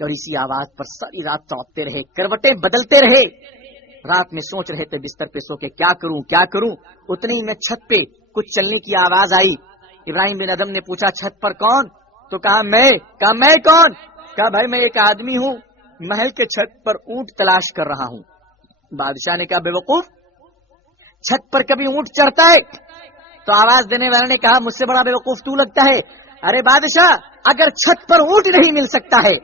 اور اسی آواز پر ساری رات تڑپتے رہے، کروٹیں بدلتے رہے۔ رات میں سوچ رہے تھے بستر پہ سو کے کیا کروں کیا کروں، اتنی میں چھت پہ کچھ چلنے کی آواز آئی۔ ابراہیم بن ادم نے پوچھا چھت پر کون؟ تو کہا میں کون؟ کہا بھائی میں ایک آدمی ہوں، محل کے چھت پر اونٹ تلاش کر رہا ہوں۔ بادشاہ نے کہا بے وقوف، چھت پر کبھی اونٹ چڑھتا ہے؟ تو آواز دینے والے نے کہا مجھ سے بڑا بے وقوف تو لگتا ہے۔ ارے بادشاہ اگر چھت پر اونٹ نہیں مل سکتا ہے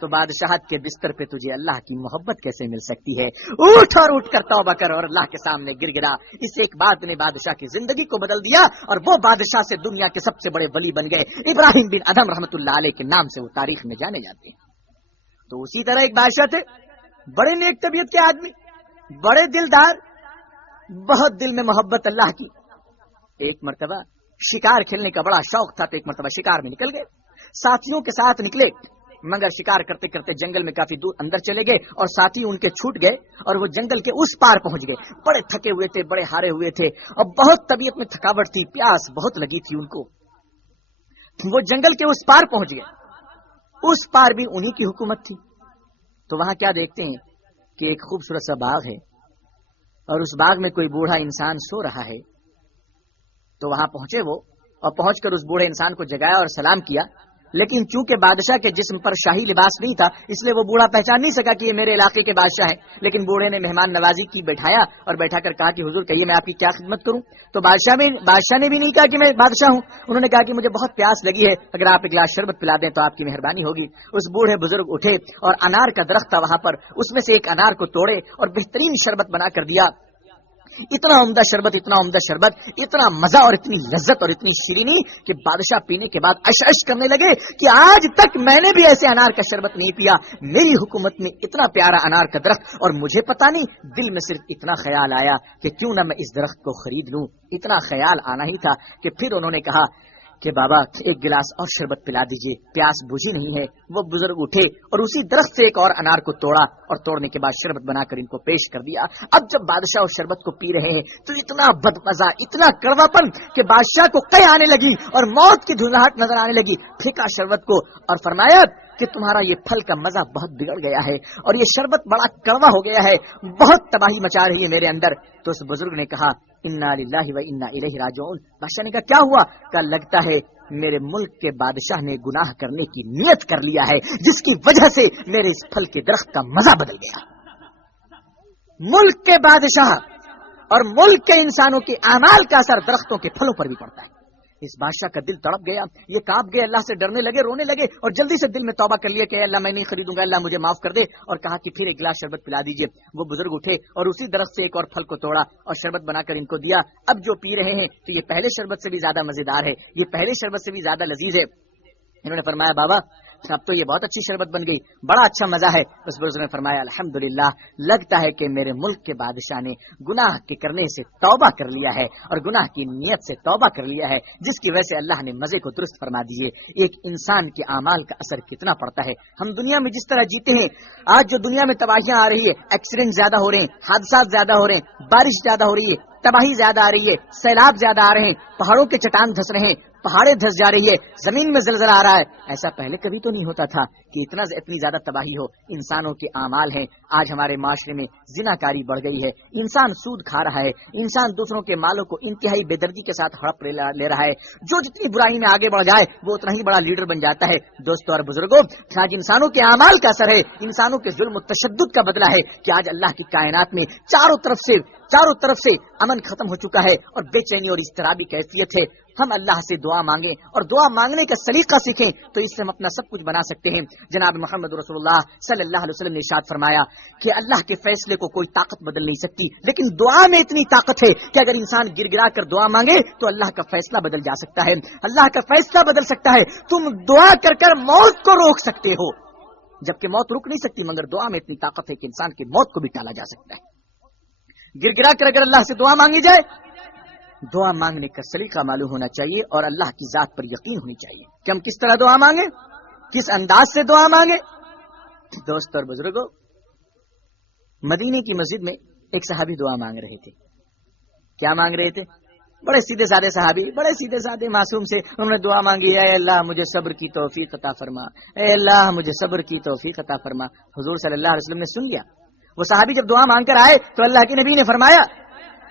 تو بادشاہت کے بستر پہ تجھے اللہ کی محبت کیسے مل سکتی ہے؟ اٹھ اور اٹھ کر توبہ کر، اور اللہ کے سامنے گر گرا۔ اس ایک بات نے بادشاہ کی زندگی کو بدل دیا اور وہ بادشاہ سے دنیا کے سب سے بڑے ولی بن گئے۔ ابراہیم بن ادم رحمۃ اللہ علیہ کے نام سے وہ تاریخ میں جانے جاتے ہیں۔ تو اسی طرح ایک بادشاہ تھے، بڑے نیک طبیعت کے آدمی، بڑے دلدار، بہت دل میں محبت اللہ کی۔ ایک مرتبہ شکار کھیلنے کا بڑا شوق تھا تو ایک مرتبہ شکار میں نکل گئے، ساتھیوں کے ساتھ نکلے، مگر شکار کرتے کرتے جنگل میں کافی دور اندر چلے گئے اور ساتھی ان کے چھوٹ گئے اور وہ جنگل کے اس پار پہنچ گئے۔ بڑے تھکے ہوئے تھے، بڑے ہارے ہوئے تھے اور بہت طبیعت میں تھکاوٹ تھی، پیاس بہت لگی تھی ان کو۔ وہ جنگل کے اس پار پہنچ گئے، اس پار بھی انہی کی حکومت تھی۔ تو وہاں کیا دیکھتے ہیں کہ ایک خوبصورت سا باغ ہے اور اس باغ میں کوئی بوڑھا انسان سو رہا ہے۔ تو وہاں پہنچے وہ، اور پہنچ کر اس بوڑھے انسان کو جگایا اور سلام کیا، لیکن چونکہ بادشاہ کے جسم پر شاہی لباس نہیں تھا اس لیے وہ بوڑھا پہچان نہیں سکا کہ یہ میرے علاقے کے بادشاہ ہیں۔ لیکن بوڑھے نے مہمان نوازی کی، بیٹھایا اور بیٹھا کر کہا کہ حضور کہیے میں آپ کی کیا خدمت کروں؟ تو بادشاہ نے بھی نہیں کہا کہ میں بادشاہ ہوں، انہوں نے کہا کہ مجھے بہت پیاس لگی ہے، اگر آپ ایک گلاس شربت پلا دیں تو آپ کی مہربانی ہوگی۔ اس بوڑھے بزرگ اٹھے اور انار کا درخت تھا وہاں پر، اس میں سے ایک انار کو توڑے اور بہترین شربت بنا کر دیا۔ اتنا عمدہ شربت، اتنا عمدہ شربت، اتنا مزہ اور اتنی لذت اور اتنی شیرینی کہ بادشاہ پینے کے بعد عش کرنے لگے کہ آج تک میں نے بھی ایسے انار کا شربت نہیں پیا، میری حکومت میں اتنا پیارا انار کا درخت، اور مجھے پتا نہیں دل میں صرف اتنا خیال آیا کہ کیوں نہ میں اس درخت کو خرید لوں۔ اتنا خیال آنا ہی تھا کہ پھر انہوں نے کہا کہ بابا ایک گلاس اور شربت پلا دیجئے، پیاس بجھی نہیں ہے۔ وہ بزرگ اٹھے اور اسی درخت سے ایک اور انار کو توڑا اور توڑنے کے بعد شربت بنا کر ان کو پیش کر دیا۔ اب جب بادشاہ اس شربت کو پی رہے ہیں تو اتنا بدمزہ، اتنا کڑواپن کہ بادشاہ کو قے آنے لگی اور موت کی دھندلاہٹ نظر آنے لگی۔ پھینکا شربت کو اور فرمایا کہ تمہارا یہ پھل کا مزہ بہت بگڑ گیا ہے اور یہ شربت بڑا کڑوا ہو گیا ہے، بہت تباہی مچا رہی ہے میرے اندر۔ تو اس بزرگ نے کہا انا للہ و انا الیہ راجعون۔ بادشاہ نے کہا کیا ہوا؟ کہ لگتا ہے میرے ملک کے بادشاہ نے گناہ کرنے کی نیت کر لیا ہے، جس کی وجہ سے میرے اس پھل کے درخت کا مزہ بدل گیا۔ ملک کے بادشاہ اور ملک کے انسانوں کے اعمال کا اثر درختوں کے پھلوں پر بھی پڑتا ہے۔ اس بادشاہ کا دل تڑپ گیا، یہ کانپ گئے، اللہ سے ڈرنے لگے، رونے لگے اور جلدی سے دل میں توبہ کر لیا کہ اللہ میں نہیں خریدوں گا، اللہ مجھے معاف کر دے، اور کہا کہ پھر ایک گلاس شربت پلا دیجئے۔ وہ بزرگ اٹھے اور اسی درخت سے ایک اور پھل کو توڑا اور شربت بنا کر ان کو دیا۔ اب جو پی رہے ہیں تو یہ پہلے شربت سے بھی زیادہ مزیدار ہے، یہ پہلے شربت سے بھی زیادہ لذیذ ہے۔ انہوں نے فرمایا بابا اب تو یہ بہت اچھی شربت بن گئی، بڑا اچھا مزہ ہے۔ اس بزرگ نے فرمایا الحمدللہ، لگتا ہے کہ میرے ملک کے بادشاہ نے گناہ کے کرنے سے توبہ کر لیا ہے اور گناہ کی نیت سے توبہ کر لیا ہے، جس کی وجہ سے اللہ نے مزے کو درست فرما دیے۔ ایک انسان کے اعمال کا اثر کتنا پڑتا ہے۔ ہم دنیا میں جس طرح جیتے ہیں، آج جو دنیا میں تباہیاں آ رہی ہے، ایکسیڈنٹ زیادہ ہو رہے ہیں، حادثات زیادہ ہو رہے ہیں، بارش زیادہ ہو رہی ہے، تباہی زیادہ آ رہی ہے، سیلاب زیادہ آ رہے ہیں، پہاڑوں کے چٹان دھس رہے ہیں، پہاڑیں دھس جا رہی ہے، زمین میں زلزلہ آ رہا ہے. ایسا پہلے کبھی تو نہیں ہوتا تھا کہ اتنی زیادہ تباہی ہو. انسانوں کے اعمال ہیں. آج ہمارے معاشرے میں زناکاری بڑھ گئی ہے، انسان سود کھا رہا ہے، انسان دوسروں کے مالوں کو انتہائی بے دردی کے ساتھ ہڑپ لے رہا ہے. جو جتنی برائی میں آگے بڑھ جائے وہ اتنا ہی بڑا لیڈر بن جاتا ہے. دوستوں اور بزرگوں، آج انسانوں کے اعمال کا اثر ہے، انسانوں کے ظلم و تشدد کا بدلہ ہے کہ آج اللہ کی کائنات میں چاروں طرف سے امن ختم ہو چکا ہے اور بے چینی اور اضطرابی کیفیت ہے. ہم اللہ سے دعا مانگیں اور دعا مانگنے کا سلیقہ سیکھیں تو اس سے ہم اپنا سب کچھ بنا سکتے ہیں. جناب محمد رسول اللہ صلی اللہ علیہ وسلم نے ارشاد فرمایا کہ اللہ کے فیصلے کو کوئی طاقت بدل نہیں سکتی، لیکن دعا میں اتنی طاقت ہے کہ اگر انسان گر گرا کر دعا مانگے تو اللہ کا فیصلہ بدل جا سکتا ہے. اللہ کا فیصلہ بدل سکتا ہے. تم دعا کر موت کو روک سکتے ہو، جبکہ موت رک نہیں سکتی، مگر دعا میں اتنی طاقت ہے کہ انسان کی موت کو بھی ٹالا جا سکتا ہے. گر گرا کر اگر اللہ سے دعا مانگی جائے، دعا مانگنے کا سلیقہ معلوم ہونا چاہیے اور اللہ کی ذات پر یقین ہونی چاہیے کہ ہم کس طرح دعا مانگیں، کس انداز سے دعا مانگیں. دوست اور بزرگوں، مدینے کی مسجد میں ایک صحابی دعا مانگ رہے تھے. کیا مانگ رہے تھے؟ بڑے سیدھے سادے صحابی، بڑے سیدھے سادے معصوم سے انہوں نے دعا مانگی، اے اللہ مجھے صبر کی توفیق عطا فرما، اے اللہ مجھے صبر کی توفیق عطا فرما. حضور صلی اللہ علیہ وسلم نے سن لیا. وہ صحابی جب دعا مانگ کر آئے تو اللہ کے نبی نے فرمایا،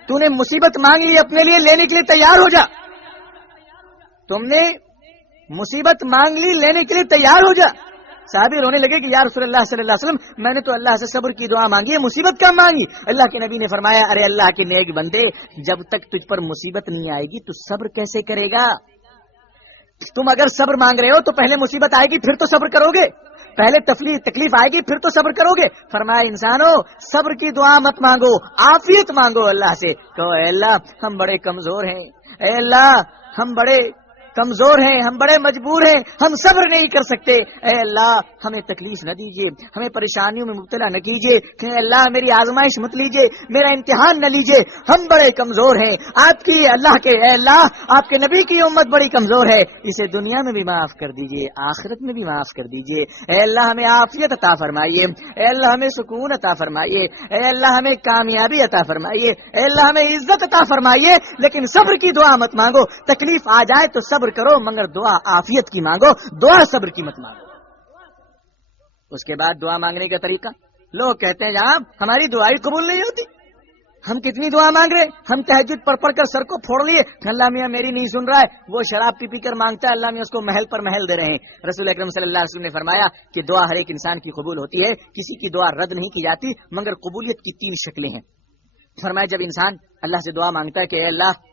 تو نے مصیبت مانگی اپنے لیے، لینے کے لیے تیار ہو جا. تم نے مصیبت مانگ لی، لینے کے لیے تیار ہو جا. صحابی رونے لگے کہ یا رسول اللہ صلی اللہ علیہ وسلم، میں نے تو اللہ سے صبر کی دعا مانگی ہے، مصیبت کیا مانگی؟ اللہ کے نبی نے فرمایا، ارے اللہ کے نیک بندے، جب تک تجھ پر مصیبت نہیں آئے گی تو صبر کیسے کرے گا؟ تم اگر صبر مانگ رہے ہو تو پہلے مصیبت آئے گی پھر تو صبر کرو گے، پہلے تکلیف آئے گی پھر تو صبر کرو گے. فرمایا انسانوں، صبر کی دعا مت مانگو، عافیت مانگو اللہ سے. کہو اے اللہ ہم بڑے کمزور ہیں، اے اللہ ہم بڑے کمزور ہیں، ہم بڑے مجبور ہیں، ہم صبر نہیں کر سکتے. اے اللہ ہمیں تکلیف نہ دیجیے، ہمیں پریشانیوں میں مبتلا نہ کیجیے. اے اللہ میری آزمائش مت لیجیے، میرا امتحان نہ لیجیے، ہم بڑے کمزور ہیں. آپ کی اللہ کے اے اللہ آپ کے نبی کی امت بڑی کمزور ہے، اسے دنیا میں بھی معاف کر دیجیے، آخرت میں بھی معاف کر دیجیے. اے اللہ ہمیں عافیت عطا فرمائیے، اے اللہ ہمیں سکون عطا فرمائیے، اے اللہ ہمیں کامیابی عطا فرمائیے، اے اللہ ہمیں عزت عطا فرمائیے. لیکن صبر کی دعا مت مانگو. تکلیف آ جائے تو صبر کرو، مگر دعا عافیت کی مانگو، دعا صبر کی مت مانگو. اس کے بعد دعا مانگنے کا طریقہ، لوگ کہتے ہیں جناب ہماری دعا ہی قبول نہیں ہوتی، ہم کتنی دعا مانگ رہے، ہم تہجد پڑھ کر سر کو پھوڑ لیے، اللہ میاں میری نہیں سن رہا ہے، وہ شراب پی کر مانگتا ہے، اللہ میاں اس کو محل پر محل دے رہے ہیں. رسول اکرم صلی اللہ علیہ وسلم نے فرمایا کہ دعا ہر ایک انسان کی قبول ہوتی ہے، کسی کی دعا رد نہیں کی جاتی، مگر قبولیت کی 3 شکلیں ہیں. فرمایا جب انسان اللہ سے دعا مانگتا ہے کہ اے اللہ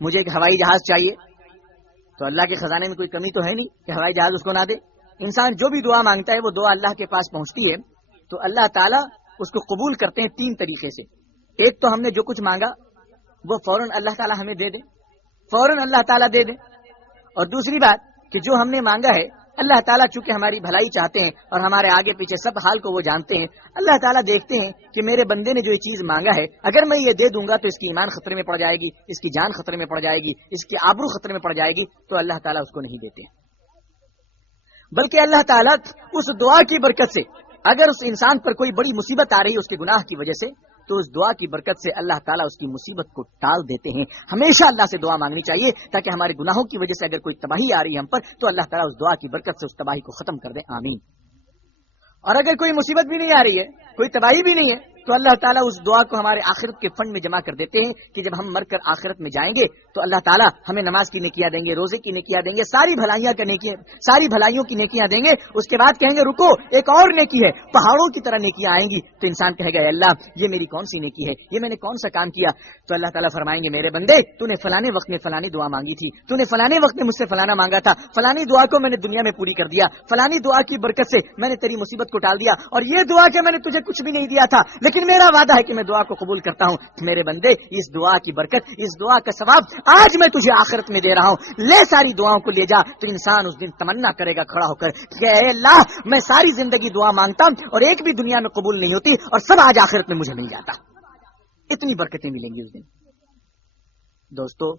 مجھے ایک ہوائی جہاز چاہیے، تو اللہ کے خزانے میں کوئی کمی تو ہے نہیں کہ ہوائی جہاز اس کو نہ دے. انسان جو بھی دعا مانگتا ہے وہ دعا اللہ کے پاس پہنچتی ہے تو اللہ تعالیٰ اس کو قبول کرتے ہیں 3 طریقے سے. ایک تو ہم نے جو کچھ مانگا وہ فوراً اللہ تعالیٰ ہمیں دے دے، فوراً اللہ تعالیٰ دے دے. اور دوسری بات کہ جو ہم نے مانگا ہے اللہ تعالیٰ چونکہ ہماری بھلائی چاہتے ہیں اور ہمارے آگے پیچھے سب حال کو وہ جانتے ہیں، اللہ تعالیٰ دیکھتے ہیں کہ میرے بندے نے جو یہ چیز مانگا ہے اگر میں یہ دے دوں گا تو اس کی ایمان خطرے میں پڑ جائے گی، اس کی جان خطرے میں پڑ جائے گی، اس کی آبرو خطرے میں پڑ جائے گی، تو اللہ تعالیٰ اس کو نہیں دیتے. بلکہ اللہ تعالیٰ اس دعا کی برکت سے اگر اس انسان پر کوئی بڑی مصیبت آ رہی ہے اس کے گناہ کی وجہ سے تو اس دعا کی برکت سے اللہ تعالیٰ اس کی مصیبت کو ٹال دیتے ہیں. ہمیشہ اللہ سے دعا مانگنی چاہیے تاکہ ہمارے گناہوں کی وجہ سے اگر کوئی تباہی آ رہی ہے ہم پر تو اللہ تعالیٰ اس دعا کی برکت سے اس تباہی کو ختم کر دے. آمین. اور اگر کوئی مصیبت بھی نہیں آ رہی ہے، کوئی تباہی بھی نہیں ہے، تو اللہ تعالیٰ اس دعا کو ہمارے آخرت کے فنڈ میں جمع کر دیتے ہیں کہ جب ہم مر کر آخرت میں جائیں گے تو اللہ تعالیٰ ہمیں نماز کی نیکیاں دیں گے، روزے کی نیکیاں دیں گے، ساری بھلائیوں کی نیکیاں دیں گے. اس کے بعد کہیں گے رکو ایک اور نیکی ہے، پہاڑوں کی طرح نیکیاں آئیں گی. تو انسان کہے گا اے اللہ یہ میری کون سی نیکی ہے، یہ میں نے کون سا کام کیا؟ تو اللہ تعالیٰ فرمائیں گے میرے بندے تو نے فلانے وقت میں فلانی دعا مانگی تھی، تو نے فلانے وقت میں مجھ سے فلانا مانگا تھا، فلانی دعا کو میں نے دنیا میں پوری کر دیا، فلانی دعا کی برکت سے میں نے تیری مصیبت کو ٹال دیا، اور یہ دعا کہ میں نے تجھے کچھ بھی نہیں دیا تھا لیکن میرا وعدہ ہے کہ میں دعا کو قبول کرتا ہوں. میرے بندے اس دعا کی برکت، اس دعا کا ثواب آج میں تجھے آخرت میں دے رہا ہوں، لے ساری دعاؤں کو لے جا. تو انسان اس دن تمنا کرے گا کھڑا ہو کر کہ اے اللہ میں ساری زندگی دعا مانگتا ہوں اور ایک بھی دنیا میں قبول نہیں ہوتی اور سب آج آخرت میں مجھے مل جاتا. اتنی برکتیں ملیں گی اس دن. دوستو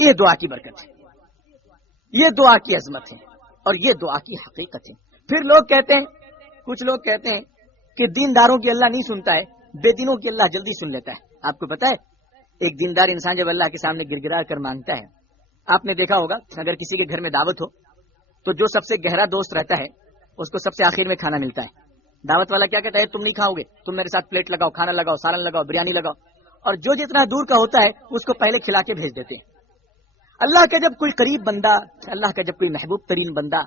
یہ دعا کی برکت ہے، یہ دعا کی عظمت ہے اور یہ دعا کی حقیقت ہے. پھر لوگ کہتے ہیں، کچھ لوگ کہتے ہیں کہ دینداروں کی اللہ نہیں سنتا ہے، بے دینوں کی اللہ جلدی سن لیتا ہے. آپ کو پتا ہے ایک دیندار انسان جب اللہ کے سامنے گر گرا کر مانگتا ہے آپ نے دیکھا ہوگا اگر کسی کے گھر میں دعوت ہو تو جو سب سے گہرا دوست رہتا ہے اس کو سب سے آخر میں کھانا ملتا ہے. دعوت والا کیا کہتا ہے, تم نہیں کھاؤ گے, تم میرے ساتھ پلیٹ لگاؤ, کھانا لگاؤ, سالن لگاؤ, بریانی لگاؤ. اور جو جتنا دور کا ہوتا ہے اس کو پہلے کھلا کے بھیج دیتے ہیں. اللہ کا جب کوئی قریب بندہ, اللہ کا جب کوئی محبوب ترین بندہ,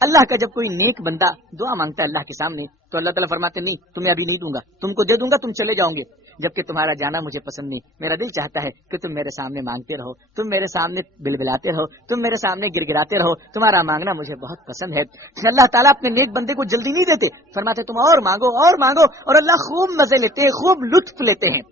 اللہ کا جب کوئی نیک بندہ دعا مانگتا ہے اللہ کے سامنے, تو اللہ تعالیٰ فرماتے نہیں, تمہیں ابھی نہیں دوں گا, تم کو دے دوں گا, تم چلے جاؤ گے, جبکہ تمہارا جانا مجھے پسند نہیں. میرا دل چاہتا ہے کہ تم میرے سامنے مانگتے رہو, تم میرے سامنے بلبلاتے رہو, تم میرے سامنے گرگراتے رہو, تمہارا مانگنا مجھے بہت پسند ہے. اللہ تعالیٰ اپنے نیک بندے کو جلدی نہیں دیتے, فرماتے تم اور مانگو اور مانگو, اور اللہ خوب مزے لیتے ہیں, خوب لطف لیتے ہیں.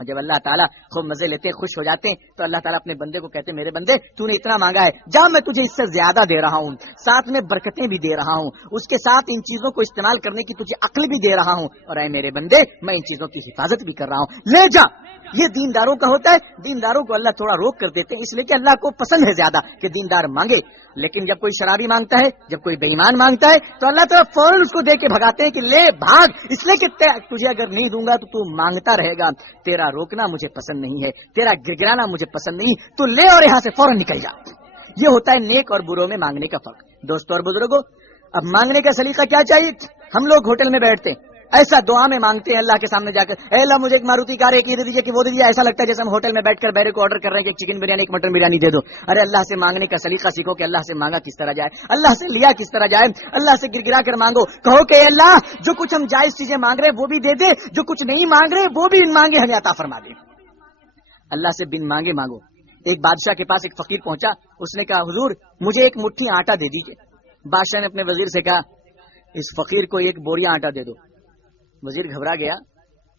اور جب اللہ تعالیٰ خوب مزے لیتے خوش ہو جاتے ہیں تو اللہ تعالیٰ اپنے بندے کو کہتے ہیں, میرے بندے تو نے اتنا مانگا ہے, جا میں تجھے اس سے زیادہ دے رہا ہوں, ساتھ میں برکتیں بھی دے رہا ہوں, اس کے ساتھ ان چیزوں کو استعمال کرنے کی تجھے عقل بھی دے رہا ہوں, اور اے میرے بندے میں ان چیزوں کی حفاظت بھی کر رہا ہوں, لے جا. یہ دینداروں کا ہوتا ہے. دینداروں کو اللہ تھوڑا روک کر دیتے ہیں, اس لیے کہ اللہ کو پسند ہے زیادہ کہ دیندار مانگے. لیکن جب کوئی شرابی مانگتا ہے, جب کوئی بے ایمان مانگتا ہے, تو اللہ تعالیٰ فوراً اس کو دے کے بھگاتے ہیں کہ لے بھاگ, اس لیے کہ تجھے اگر نہیں دوں گا تو تو مانگتا رہے گا, تیرا روکنا مجھے پسند نہیں ہے, تیرا گرگرانا مجھے پسند نہیں, تو لے اور یہاں سے فوراً نکل جا. یہ ہوتا ہے نیک اور بروں میں مانگنے کا فرق. دوستوں اور بزرگوں, اب مانگنے کا سلیقہ کیا چاہیے. ہم لوگ ہوٹل میں بیٹھتے ہیں, ایسا دعا میں مانگتے ہیں اللہ کے سامنے جا کر, اے اللہ مجھے ایک ماروتی کار, ایک یہ دے دیجیے کہ وہ دے دیجیے. ایسا لگتا ہے جیسے ہم ہوٹل میں بیٹھ کر بیرے کو آرڈر کر رہے ہیں کہ ایک چکن بریانی, ایک مٹن بریانی دے دو. ارے اللہ سے مانگنے کا سلیقہ سیکھو کہ اللہ سے مانگا کس طرح جائے, اللہ سے لیا کس طرح جائے. اللہ سے گرگرا کر مانگو, کہو کہ اے اللہ جو کچھ ہم جائز چیزیں مانگ رہے وہ بھی دے دے, جو کچھ نہیں مانگ رہے وہ بھی ان مانگے ہمیں عطا فرما دے. اللہ سے بن مانگے مانگو. ایک بادشاہ کے پاس ایک فقیر پہنچا, اس نے کہا حضور مجھے ایک مٹھی آٹا دے دیجیے. بادشاہ نے اپنے وزیر سے کہا اس فقیر کو ایک بوریا آٹا دے دو. وزیر گھبرا گیا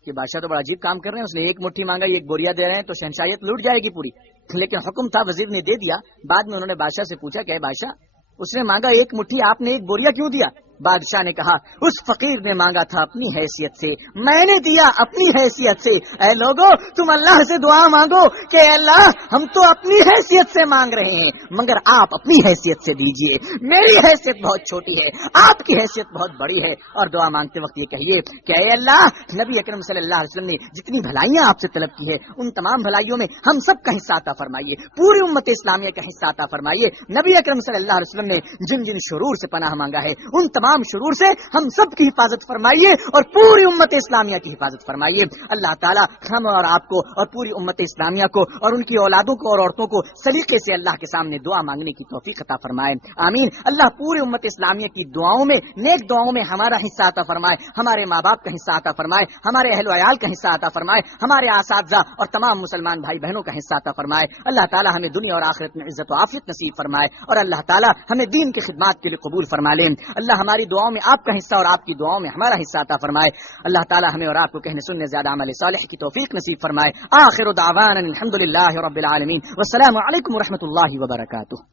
کہ بادشاہ تو بڑا عجیب کام کر رہے ہیں, اس نے ایک مٹھی مانگا, ایک بوریا دے رہے ہیں, تو شہنشاہیت لوٹ جائے گی پوری. لیکن حکم تھا, وزیر نے دے دیا. بعد میں انہوں نے بادشاہ سے پوچھا کہ بادشاہ اس نے مانگا ایک مٹھی, آپ نے ایک بوریا کیوں دیا؟ بادشاہ نے کہا اس فقیر نے مانگا تھا اپنی حیثیت سے, میں نے دیا اپنی حیثیت سے. اے لوگو تم اللہ سے دعا مانگو کہ اے اللہ ہم تو اپنی حیثیت سے مانگ رہے ہیں, مگر آپ اپنی حیثیت سے دیجئے, میری حیثیت بہت چھوٹی ہے, آپ کی حیثیت بہت بڑی ہے. اور دعا مانگتے وقت یہ کہیے کہ اے اللہ, نبی اکرم صلی اللہ علیہ وسلم نے جتنی بھلائیاں آپ سے طلب کی ہے ان تمام بھلائیوں میں ہم سب کا حصہ عطا فرمائیے, پوری امت اسلامیہ کا حصہ عطا فرمائیے. نبی اکرم صلی اللہ علیہ وسلم نے جن جن شرور سے پناہ مانگا ہے ان تمام شرور سے ہم سب کی حفاظت فرمائیے اور پوری امت اسلامیہ کی حفاظت فرمائیے. اللہ تعالیٰ ہم اور آپ کو اور پوری امت اسلامیہ کو اور ان کی اولادوں کو اور عورتوں کو سلیقے سے اللہ کے سامنے دعا مانگنے کی توفیق عطا فرمائے, آمین. اللہ پوری امت اسلامیہ کی دعاؤں میں, نیک دعاؤں میں ہمارا حصہ عطا فرمائے, ہمارے ماں باپ کا حصہ عطا فرمائے, ہمارے اہل و عیال کا حصہ عطا فرمائے, ہمارے اساتذہ اور تمام مسلمان بھائی بہنوں کا حصہ عطا فرمائے. اللہ تعالیٰ ہمیں دنیا اور آخرت میں عزت و عافیت نصیب فرمائے, اور اللہ تعالیٰ ہمیں دین کی خدمات کے لیے قبول فرما لیں. اللہ ہماری دعاؤں میں آپ کا حصہ اور آپ کی دعاؤں میں ہمارا حصہ عطا فرمائے. اللہ تعالیٰ ہمیں اور آپ کو کہنے سننے زیادہ عمل صالح کی توفیق نصیب فرمائے. آخر دعوانا الحمدللہ رب العالمین, والسلام علیکم ورحمۃ اللہ وبرکاتہ.